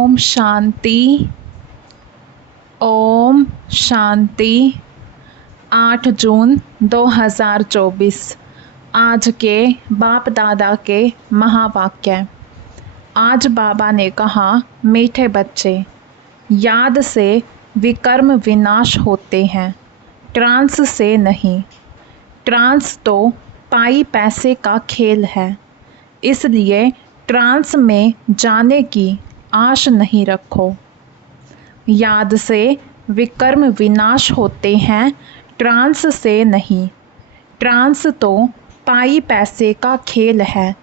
ओम शांति। ओम शांति। 8 जून 2024 आज के बाप दादा के महावाक्य। आज बाबा ने कहा, मीठे बच्चे, याद से विकर्म विनाश होते हैं, ट्रांस से नहीं। ट्रांस तो पाई पैसे का खेल है, इसलिए ट्रांस में जाने की आश नहीं रखो। याद से विकर्म विनाश होते हैं, ट्रांस से नहीं। ट्रांस तो पाई पैसे का खेल है,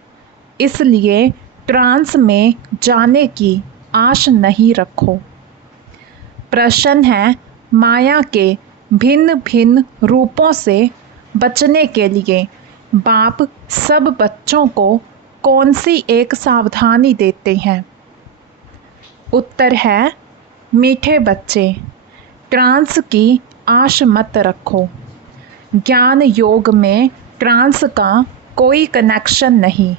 इसलिए ट्रांस में जाने की आश नहीं रखो। प्रश्न है, माया के भिन्न भिन्न रूपों से बचने के लिए बाप सब बच्चों को कौन सी एक सावधानी देते हैं? उत्तर है, मीठे बच्चे, ट्रांस की आश मत रखो। ज्ञान योग में ट्रांस का कोई कनेक्शन नहीं,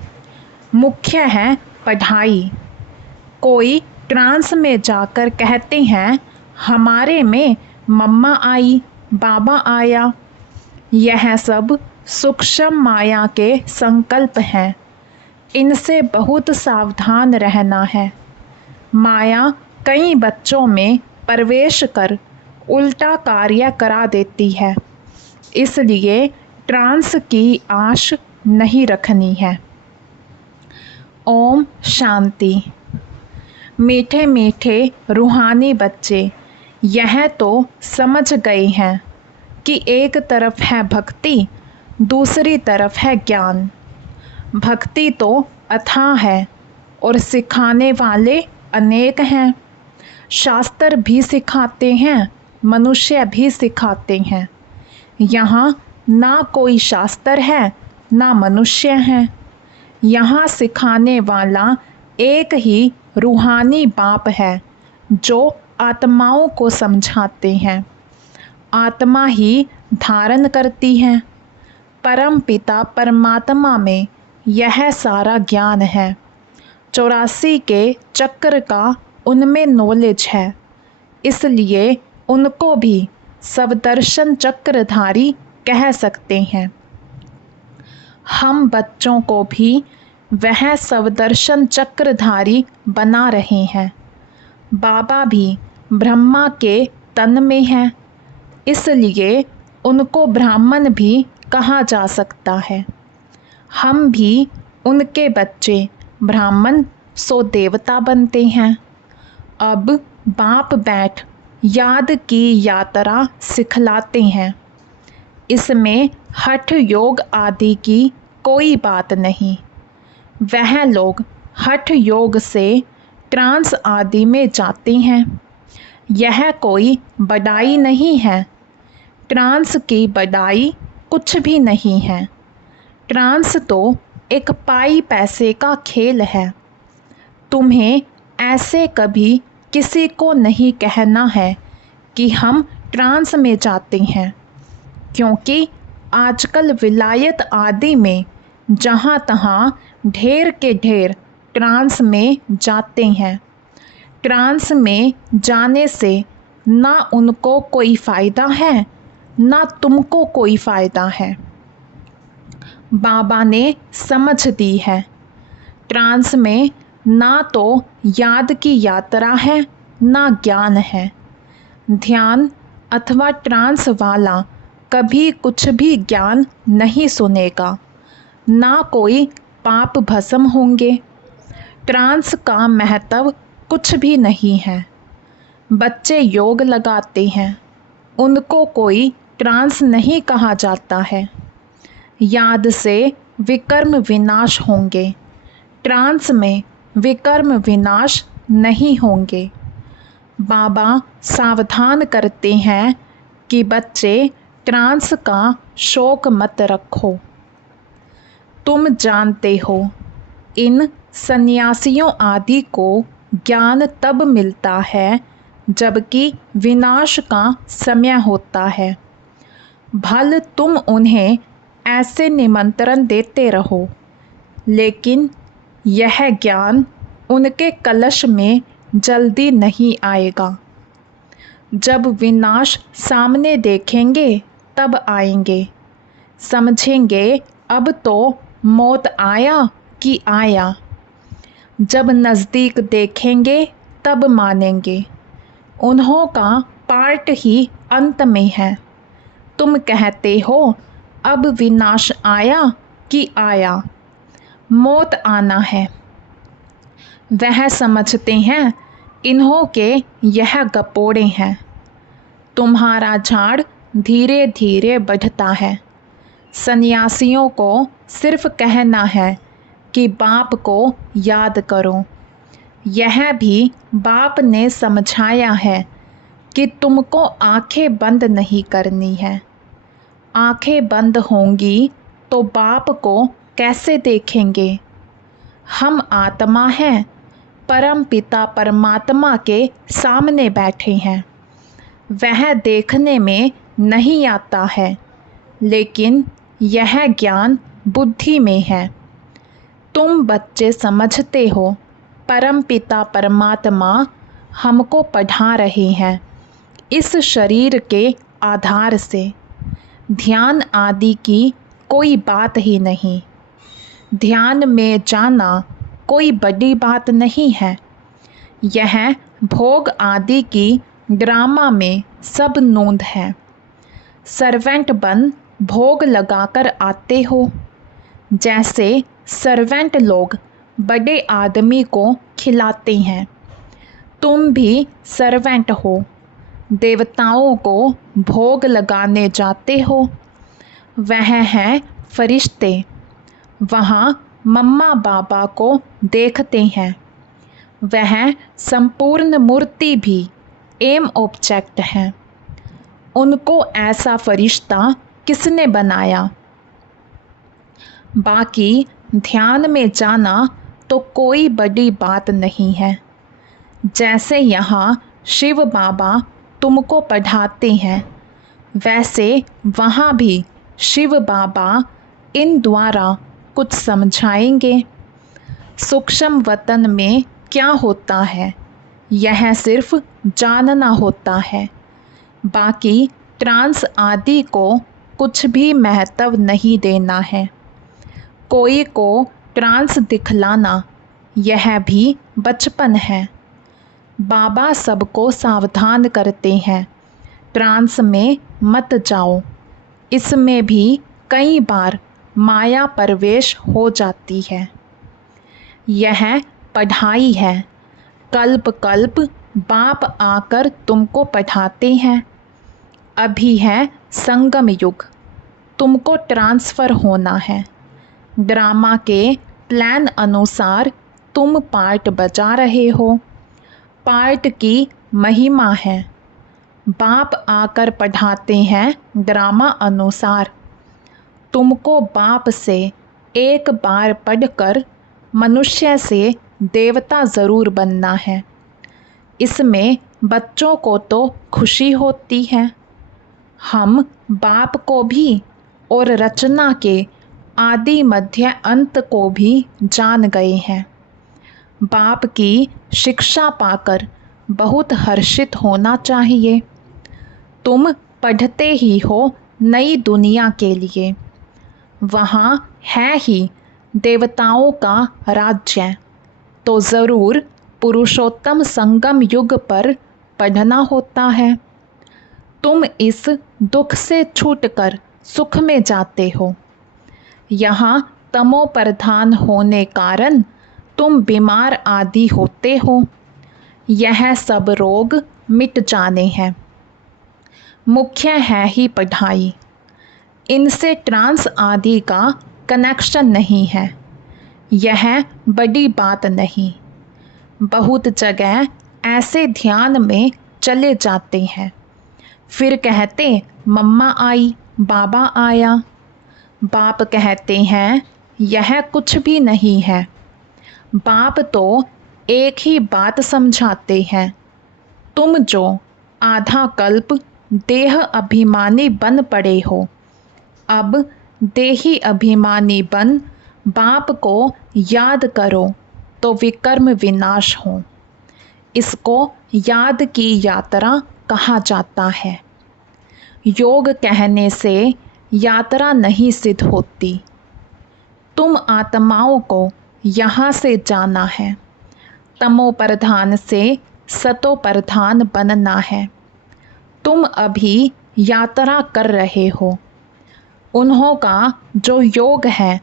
मुख्य है पढ़ाई। कोई ट्रांस में जाकर कहते हैं, हमारे में मम्मा आई, बाबा आया। यह सब सूक्ष्म माया के संकल्प हैं, इनसे बहुत सावधान रहना है। माया कई बच्चों में प्रवेश कर उल्टा कार्य करा देती है, इसलिए ट्रांस की आश नहीं रखनी है। ओम शांति। मीठे मीठे रूहानी बच्चे, यह तो समझ गए हैं कि एक तरफ है भक्ति, दूसरी तरफ है ज्ञान। भक्ति तो अथाह है और सिखाने वाले अनेक हैं। शास्त्र भी सिखाते हैं, मनुष्य भी सिखाते हैं। यहाँ ना कोई शास्त्र है, ना मनुष्य है। यहाँ सिखाने वाला एक ही रूहानी बाप है, जो आत्माओं को समझाते हैं। आत्मा ही धारण करती है। परम पिता परमात्मा में यह सारा ज्ञान है। 84 के चक्र का उनमें नॉलेज है, इसलिए उनको भी सबदर्शन चक्रधारी कह सकते हैं। हम बच्चों को भी वह सबदर्शन चक्रधारी बना रहे हैं। बाबा भी ब्रह्मा के तन में है, इसलिए उनको ब्राह्मण भी कहा जा सकता है। हम भी उनके बच्चे ब्राह्मण सो देवता बनते हैं। अब बाप बैठ याद की यात्रा सिखलाते हैं। इसमें हठ योग आदि की कोई बात नहीं। वह लोग हठ योग से ट्रांस आदि में जाते हैं। यह कोई बड़ाई नहीं है। ट्रांस की बड़ाई कुछ भी नहीं है। ट्रांस तो एक पाई पैसे का खेल है। तुम्हें ऐसे कभी किसी को नहीं कहना है कि हम ट्रांस में जाते हैं, क्योंकि आजकल विलायत आदि में जहाँ तहाँ ढेर के ढेर ट्रांस में जाते हैं। ट्रांस में जाने से ना उनको कोई फ़ायदा है, ना तुमको कोई फ़ायदा है। बाबा ने समझ दी है। ट्रांस में ना तो याद की यात्रा है, ना ज्ञान है। ध्यान अथवा ट्रांस वाला कभी कुछ भी ज्ञान नहीं सुनेगा, ना कोई पाप भस्म होंगे। ट्रांस का महत्व कुछ भी नहीं है। बच्चे योग लगाते हैं, उनको कोई ट्रांस नहीं कहा जाता है। याद से विकर्म विनाश होंगे, ट्रांस में विकर्म विनाश नहीं होंगे। बाबा सावधान करते हैं कि बच्चे ट्रांस का शौक मत रखो। तुम जानते हो, इन सन्यासियों आदि को ज्ञान तब मिलता है जबकि विनाश का समय होता है। भल तुम उन्हें ऐसे निमंत्रण देते रहो, लेकिन यह ज्ञान उनके कलश में जल्दी नहीं आएगा। जब विनाश सामने देखेंगे तब आएंगे, समझेंगे अब तो मौत आया कि आया। जब नज़दीक देखेंगे तब मानेंगे, उन्हों का पार्ट ही अंत में है। तुम कहते हो अब विनाश आया कि आया, मौत आना है। वह समझते हैं इन्हों के यह गपोड़े हैं। तुम्हारा झाड़ धीरे धीरे बढ़ता है। सन्यासियों को सिर्फ कहना है कि बाप को याद करो। यह भी बाप ने समझाया है कि तुमको आंखें बंद नहीं करनी है। आंखें बंद होंगी तो बाप को कैसे देखेंगे? हम आत्मा हैं, परम पिता परमात्मा के सामने बैठे हैं। वह देखने में नहीं आता है, लेकिन यह ज्ञान बुद्धि में है। तुम बच्चे समझते हो परम पिता परमात्मा हमको पढ़ा रहे हैं इस शरीर के आधार से। ध्यान आदि की कोई बात ही नहीं। ध्यान में जाना कोई बड़ी बात नहीं है। यह भोग आदि की ड्रामा में सब नोंद है। सर्वेंट बन भोग लगाकर आते हो, जैसे सर्वेंट लोग बड़े आदमी को खिलाते हैं। तुम भी सर्वेंट हो, देवताओं को भोग लगाने जाते हो। वह हैं फरिश्ते, वहाँ मम्मा बाबा को देखते हैं। वह संपूर्ण मूर्ति भी एम ऑब्जेक्ट है। उनको ऐसा फरिश्ता किसने बनाया? बाकी ध्यान में जाना तो कोई बड़ी बात नहीं है। जैसे यहाँ शिव बाबा तुमको पढ़ाते हैं, वैसे वहाँ भी शिव बाबा इन द्वारा कुछ समझाएंगे। सूक्ष्म वतन में क्या होता है यह सिर्फ जानना होता है। बाकी ट्रांस आदि को कुछ भी महत्व नहीं देना है। कोई को ट्रांस दिखलाना यह भी बचपन है। बाबा सबको सावधान करते हैं, ट्रांस में मत जाओ। इसमें भी कई बार माया प्रवेश हो जाती है। यह पढ़ाई है। कल्प कल्प बाप आकर तुमको पढ़ाते हैं। अभी है संगम युग, तुमको ट्रांसफ़र होना है। ड्रामा के प्लान अनुसार तुम पार्ट बजा रहे हो। पार्ट की महिमा है। बाप आकर पढ़ाते हैं ड्रामा अनुसार। तुमको बाप से एक बार पढ़कर मनुष्य से देवता ज़रूर बनना है। इसमें बच्चों को तो खुशी होती है। हम बाप को भी और रचना के आदि मध्य अंत को भी जान गए हैं। बाप की शिक्षा पाकर बहुत हर्षित होना चाहिए। तुम पढ़ते ही हो नई दुनिया के लिए। वहाँ है ही देवताओं का राज्य, तो ज़रूर पुरुषोत्तम संगम युग पर पढ़ना होता है। तुम इस दुख से छूटकर सुख में जाते हो। यहाँ तमो प्रधान होने कारण तुम बीमार आदि होते हो। यह सब रोग मिट जाने हैं। मुख्य है ही पढ़ाई। इनसे ट्रांस आदि का कनेक्शन नहीं है। यह बड़ी बात नहीं। बहुत जगह ऐसे ध्यान में चले जाते हैं, फिर कहते मम्मा आई, बाबा आया। बाप कहते हैं यह कुछ भी नहीं है। बाप तो एक ही बात समझाते हैं। तुम जो आधा कल्प देह अभिमानी बन पड़े हो, अब देही अभिमानी बन बाप को याद करो तो विकर्म विनाश हो। इसको याद की यात्रा कहा जाता है। योग कहने से यात्रा नहीं सिद्ध होती। तुम आत्माओं को यहाँ से जाना है, तमो प्रधान से सतो प्रधान बनना है। तुम अभी यात्रा कर रहे हो। उन्हों का जो योग है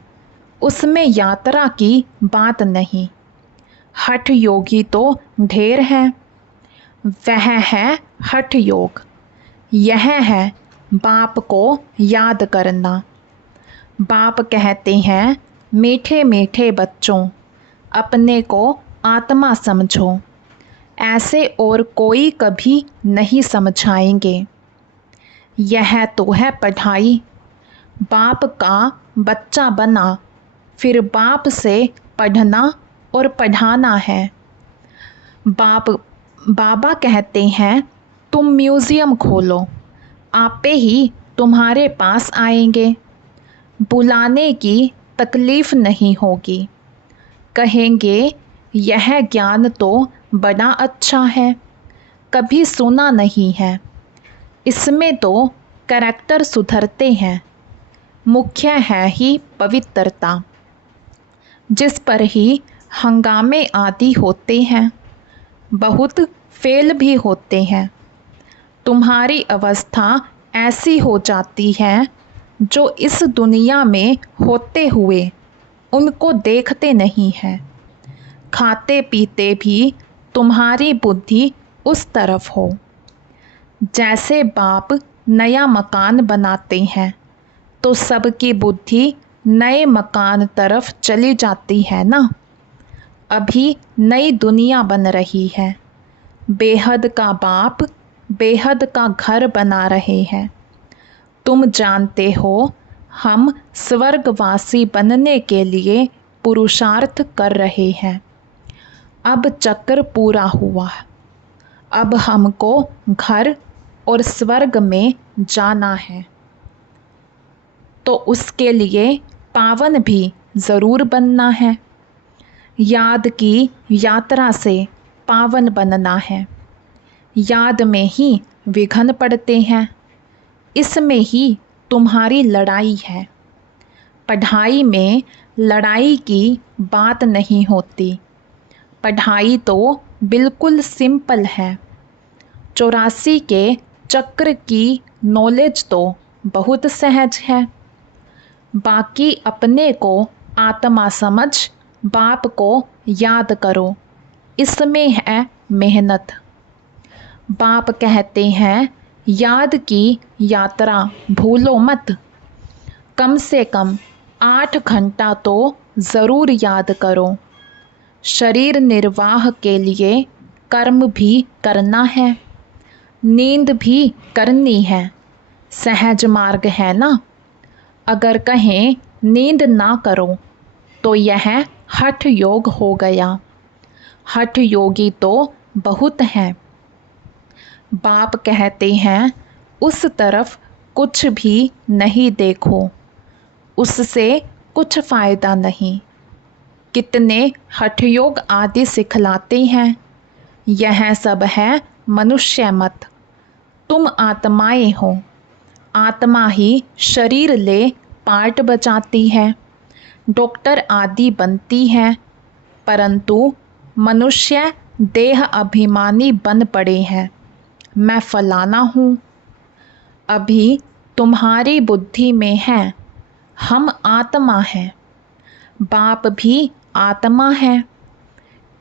उसमें यात्रा की बात नहीं। हठ योगी तो ढेर हैं। वह है हठ योग। यह है बाप को याद करना। बाप कहते हैं, मीठे मीठे बच्चों, अपने को आत्मा समझो। ऐसे और कोई कभी नहीं समझाएंगे। यह तो है पढ़ाई। बाप का बच्चा बना, फिर बाप से पढ़ना और पढ़ाना है। बाबा कहते हैं, तुम म्यूज़ियम खोलो, आपे ही तुम्हारे पास आएंगे। बुलाने की तकलीफ़ नहीं होगी। कहेंगे, यह ज्ञान तो बड़ा अच्छा है, कभी सुना नहीं है। इसमें तो कैरेक्टर सुधरते हैं। मुख्य है ही पवित्रता, जिस पर ही हंगामे आदि होते हैं, बहुत फेल भी होते हैं। तुम्हारी अवस्था ऐसी हो जाती है जो इस दुनिया में होते हुए उनको देखते नहीं हैं। खाते पीते भी तुम्हारी बुद्धि उस तरफ हो। जैसे बाप नया मकान बनाते हैं तो सबकी बुद्धि नए मकान तरफ चली जाती है ना। अभी नई दुनिया बन रही है। बेहद का बाप बेहद का घर बना रहे हैं। तुम जानते हो, हम स्वर्गवासी बनने के लिए पुरुषार्थ कर रहे हैं। अब चक्र पूरा हुआ। अब हमको घर और स्वर्ग में जाना है, तो उसके लिए पावन भी ज़रूर बनना है। याद की यात्रा से पावन बनना है। याद में ही विघ्न पड़ते हैं। इसमें ही तुम्हारी लड़ाई है। पढ़ाई में लड़ाई की बात नहीं होती। पढ़ाई तो बिल्कुल सिंपल है। 84 के चक्र की नॉलेज तो बहुत सहज है। बाकी अपने को आत्मा समझ बाप को याद करो, इसमें है मेहनत। बाप कहते हैं, याद की यात्रा भूलो मत। कम से कम 8 घंटा तो ज़रूर याद करो। शरीर निर्वाह के लिए कर्म भी करना है, नींद भी करनी है। सहज मार्ग है ना। अगर कहें नींद ना करो तो यह हठ योग हो गया। हठ योगी तो बहुत हैं। बाप कहते हैं, उस तरफ कुछ भी नहीं देखो, उससे कुछ फ़ायदा नहीं। कितने हठ योग आदि सिखलाते हैं। यह सब है मनुष्य मत। तुम आत्माएं हो। आत्मा ही शरीर ले पार्ट बजाती है, डॉक्टर आदि बनती है, परंतु मनुष्य देह अभिमानी बन पड़े हैं। मैं फलाना हूँ। अभी तुम्हारी बुद्धि में है, हम आत्मा हैं, बाप भी आत्मा है।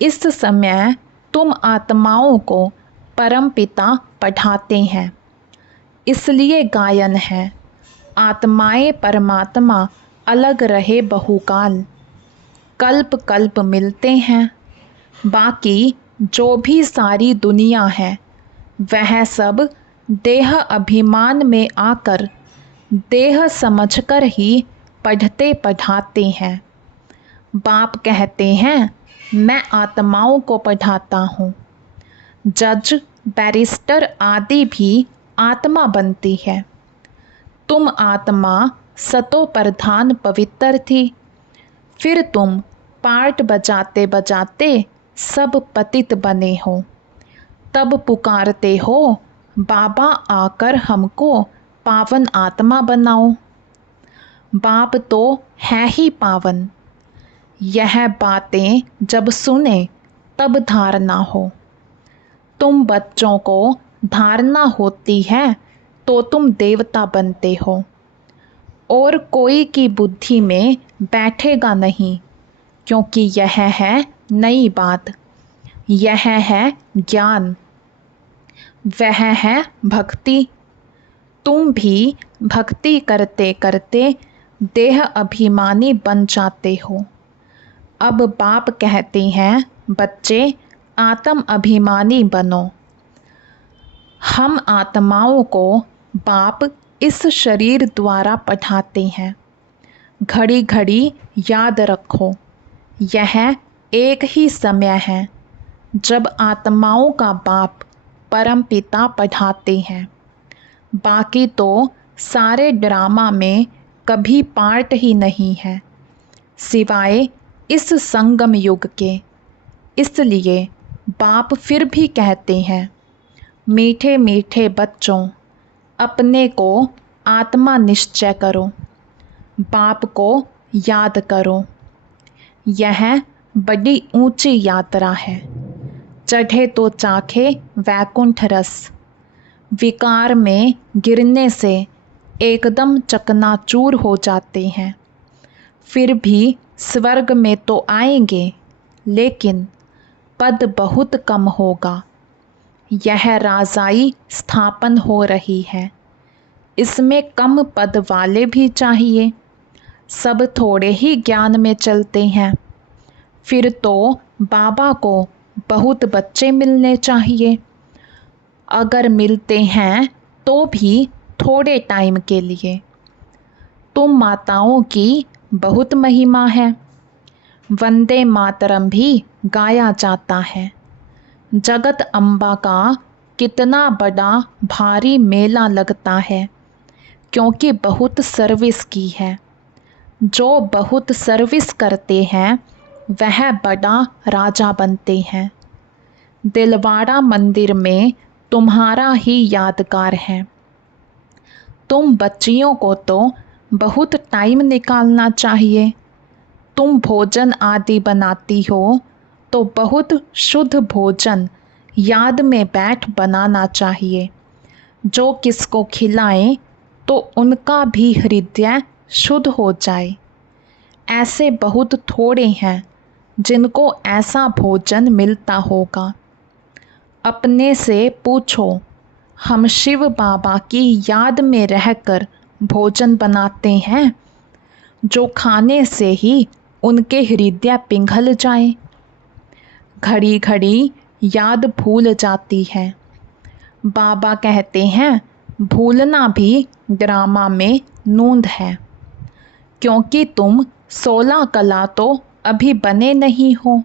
इस समय तुम आत्माओं को परमपिता पढ़ाते हैं। इसलिए गायन है, आत्माएं परमात्मा अलग रहे बहुकाल, कल्प कल्प मिलते हैं। बाकी जो भी सारी दुनिया है वह सब देह अभिमान में आकर देह समझकर ही पढ़ते पढ़ाते हैं। बाप कहते हैं, मैं आत्माओं को पढ़ाता हूँ। जज बैरिस्टर आदि भी आत्मा बनती है। तुम आत्मा सतो प्रधान पवित्र थी, फिर तुम पार्ट बजाते बजाते सब पतित बने हो। तब पुकारते हो, बाबा आकर हमको पावन आत्मा बनाओ। बाप तो है ही पावन। यह बातें जब सुने तब धारणा हो। तुम बच्चों को धारणा होती है तो तुम देवता बनते हो, और कोई की बुद्धि में बैठेगा नहीं, क्योंकि यह है नई बात, यह है ज्ञान, वह है भक्ति। तुम भी भक्ति करते करते देह अभिमानी बन जाते हो। अब बाप कहते हैं, बच्चे आत्म अभिमानी बनो। हम आत्माओं को बाप इस शरीर द्वारा पढ़ाते हैं। घड़ी घड़ी याद रखो, यह एक ही समय है जब आत्माओं का बाप परम पिता पढ़ाते हैं। बाकी तो सारे ड्रामा में कभी पार्ट ही नहीं है, सिवाय इस संगम युग के। इसलिए बाप फिर भी कहते हैं, मीठे मीठे बच्चों, अपने को आत्मा निश्चय करो, बाप को याद करो। यह बड़ी ऊंची यात्रा है। चढ़े तो चाखे वैकुंठ रस। विकार में गिरने से एकदम चकनाचूर हो जाते हैं। फिर भी स्वर्ग में तो आएंगे, लेकिन पद बहुत कम होगा। यह राजाई स्थापन हो रही है, इसमें कम पद वाले भी चाहिए। सब थोड़े ही ज्ञान में चलते हैं। फिर तो बाबा को बहुत बच्चे मिलने चाहिए। अगर मिलते हैं तो भी थोड़े टाइम के लिए। तुम माताओं की बहुत महिमा है। वंदे मातरम भी गाया जाता है। जगत अम्बा का कितना बड़ा भारी मेला लगता है, क्योंकि बहुत सर्विस की है। जो बहुत सर्विस करते हैं वह बड़ा राजा बनते हैं। दिलवाड़ा मंदिर में तुम्हारा ही यादगार है। तुम बच्चियों को तो बहुत टाइम निकालना चाहिए। तुम भोजन आदि बनाती हो तो बहुत शुद्ध भोजन याद में बैठ बनाना चाहिए। जो किसको खिलाएं तो उनका भी हृदय शुद्ध हो जाए। ऐसे बहुत थोड़े हैं जिनको ऐसा भोजन मिलता होगा। अपने से पूछो, हम शिव बाबा की याद में रहकर भोजन बनाते हैं, जो खाने से ही उनके हृदय पिघल जाए। घड़ी घड़ी याद भूल जाती है। बाबा कहते हैं, भूलना भी ड्रामा में नूंद है, क्योंकि तुम 16 कला तो अभी बने नहीं हो।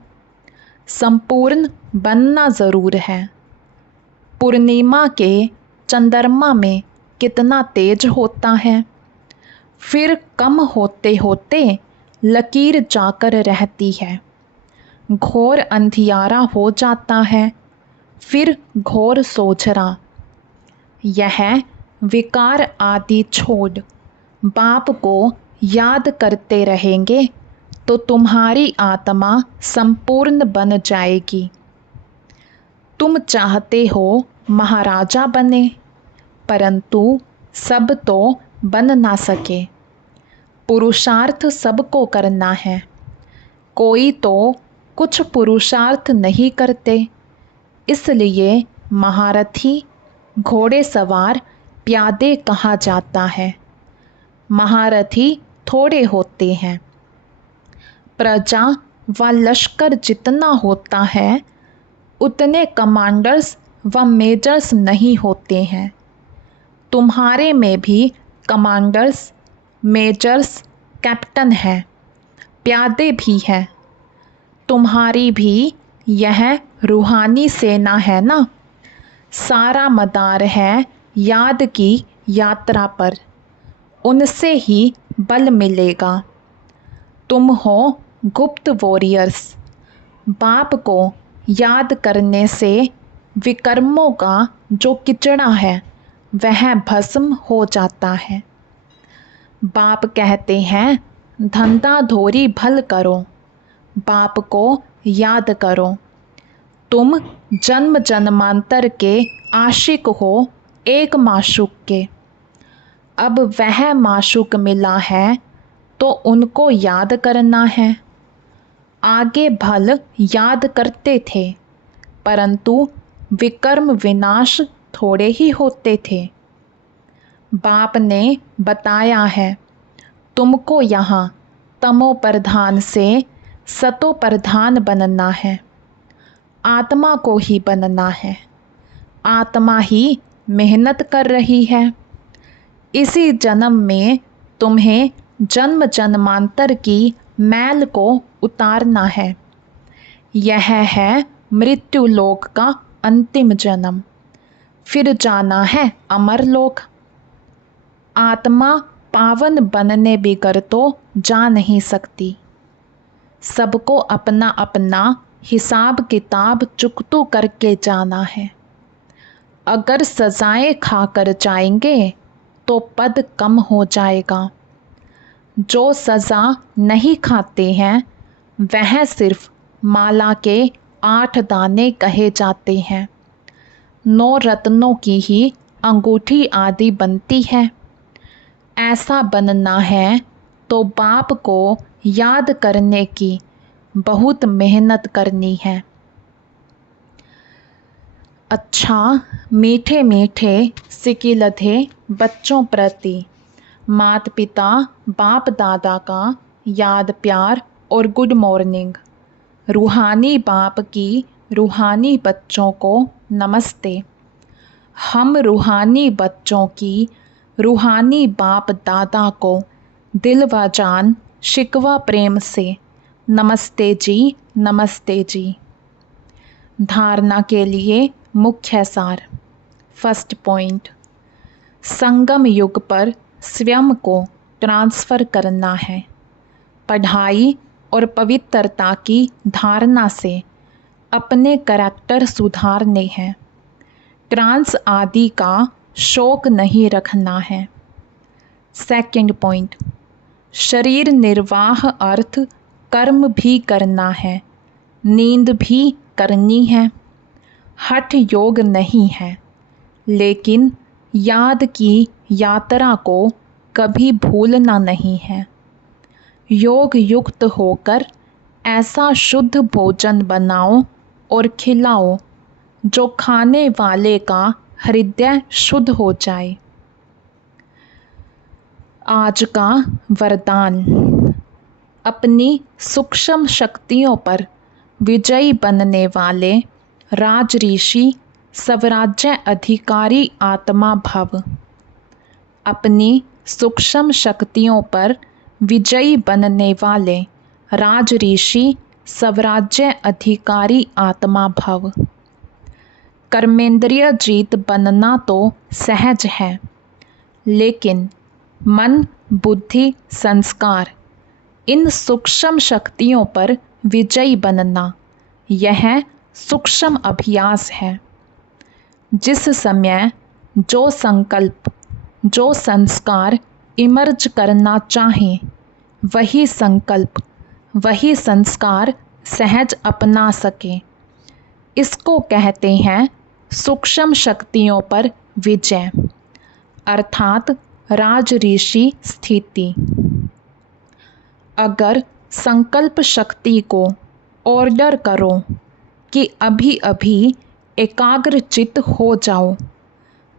संपूर्ण बनना ज़रूर है। पूर्णिमा के चंद्रमा में कितना तेज होता है, फिर कम होते होते लकीर जाकर रहती है। घोर अंधियारा हो जाता है, फिर घोर सोझरा। यह विकार आदि छोड़ बाप को याद करते रहेंगे तो तुम्हारी आत्मा संपूर्ण बन जाएगी। तुम चाहते हो महाराजा बने, परंतु सब तो बन ना सके। पुरुषार्थ सबको करना है। कोई तो कुछ पुरुषार्थ नहीं करते, इसलिए महारथी, घोड़े सवार, प्यादे कहा जाता है। महारथी थोड़े होते हैं। प्रजा व लश्कर जितना होता है, उतने कमांडर्स व मेजर्स नहीं होते हैं। तुम्हारे में भी कमांडर्स, मेजर्स, कैप्टन हैं, प्यादे भी हैं। तुम्हारी भी यह रूहानी सेना है ना। सारा मदार है याद की यात्रा पर, उनसे ही बल मिलेगा। तुम हो गुप्त वॉरियर्स। बाप को याद करने से विकर्मों का जो किचड़ा है वह भस्म हो जाता है। बाप कहते हैं धंधा धोरी भल करो, बाप को याद करो। तुम जन्म जन्मांतर के आशिक हो एक माशूक के। अब वह माशूक मिला है तो उनको याद करना है। आगे भल याद करते थे, परंतु विकर्म विनाश थोड़े ही होते थे। बाप ने बताया है तुमको यहाँ तमो प्रधान से सतो प्रधान बनना है। आत्मा को ही बनना है। आत्मा ही मेहनत कर रही है। इसी जन्म में तुम्हें जन्म जन्मांतर की मैल को उतारना है। यह है मृत्यु लोक का अंतिम जन्म, फिर जाना है अमर लोक। आत्मा पावन बनने बिगर तो जा नहीं सकती। सबको अपना अपना हिसाब किताब चुकतू करके जाना है। अगर सजाएं खाकर जाएंगे तो पद कम हो जाएगा। जो सज़ा नहीं खाते हैं वह सिर्फ माला के 8 दाने कहे जाते हैं। 9 रत्नों की ही अंगूठी आदि बनती है। ऐसा बनना है तो बाप को याद करने की बहुत मेहनत करनी है। अच्छा, मीठे मीठे सिकिलधे बच्चों प्रति माता पिता बाप दादा का याद प्यार और गुड मॉर्निंग। रूहानी बाप की रूहानी बच्चों को नमस्ते। हम रूहानी बच्चों की रूहानी बाप दादा को दिल व जान शिकवा प्रेम से नमस्ते जी, नमस्ते जी। धारणा के लिए मुख्य सार। फर्स्ट पॉइंट, संगम युग पर स्वयं को ट्रांसफ़र करना है। पढ़ाई और पवित्रता की धारणा से अपने करैक्टर सुधारने हैं। ट्रांस आदि का शौक नहीं रखना है। सेकंड पॉइंट, शरीर निर्वाह अर्थ कर्म भी करना है, नींद भी करनी है। हठ योग नहीं है, लेकिन याद की यात्रा को कभी भूलना नहीं है। योग युक्त होकर ऐसा शुद्ध भोजन बनाओ और खिलाओ जो खाने वाले का हृदय शुद्ध हो जाए। आज का वरदान, अपनी सूक्ष्म शक्तियों पर विजयी बनने वाले राज ऋषि स्वराज्य अधिकारी आत्मा भव। अपनी सूक्ष्म शक्तियों पर विजयी बनने वाले राज ऋषि स्वराज्य अधिकारी आत्मा भव। कर्मेंद्रिय जीत बनना तो सहज है, लेकिन मन, बुद्धि, संस्कार इन सूक्ष्म शक्तियों पर विजयी बनना यह सूक्ष्म अभ्यास है। जिस समय जो संकल्प, जो संस्कार इमर्ज करना चाहें, वही संकल्प, वही संस्कार सहज अपना सके, इसको कहते हैं सूक्ष्म शक्तियों पर विजय, अर्थात राज ऋषि स्थिति। अगर संकल्प शक्ति को ऑर्डर करो कि अभी अभी एकाग्रचित हो जाओ,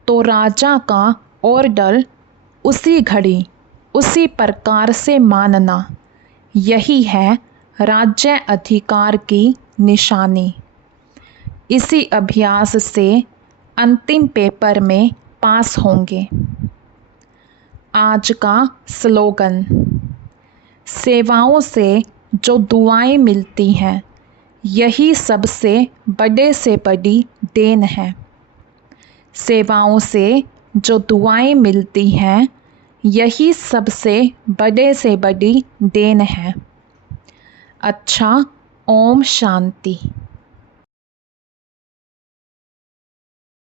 तो राजा का ऑर्डर उसी घड़ी उसी प्रकार से मानना, यही है राज्य अधिकार की निशानी। इसी अभ्यास से अंतिम पेपर में पास होंगे। आज का स्लोगन, सेवाओं से जो दुआएं मिलती हैं यही सबसे बड़े से बड़ी देन है। सेवाओं से जो दुआएं मिलती हैं यही सबसे बड़े से बड़ी देन है। अच्छा, ओम शांति।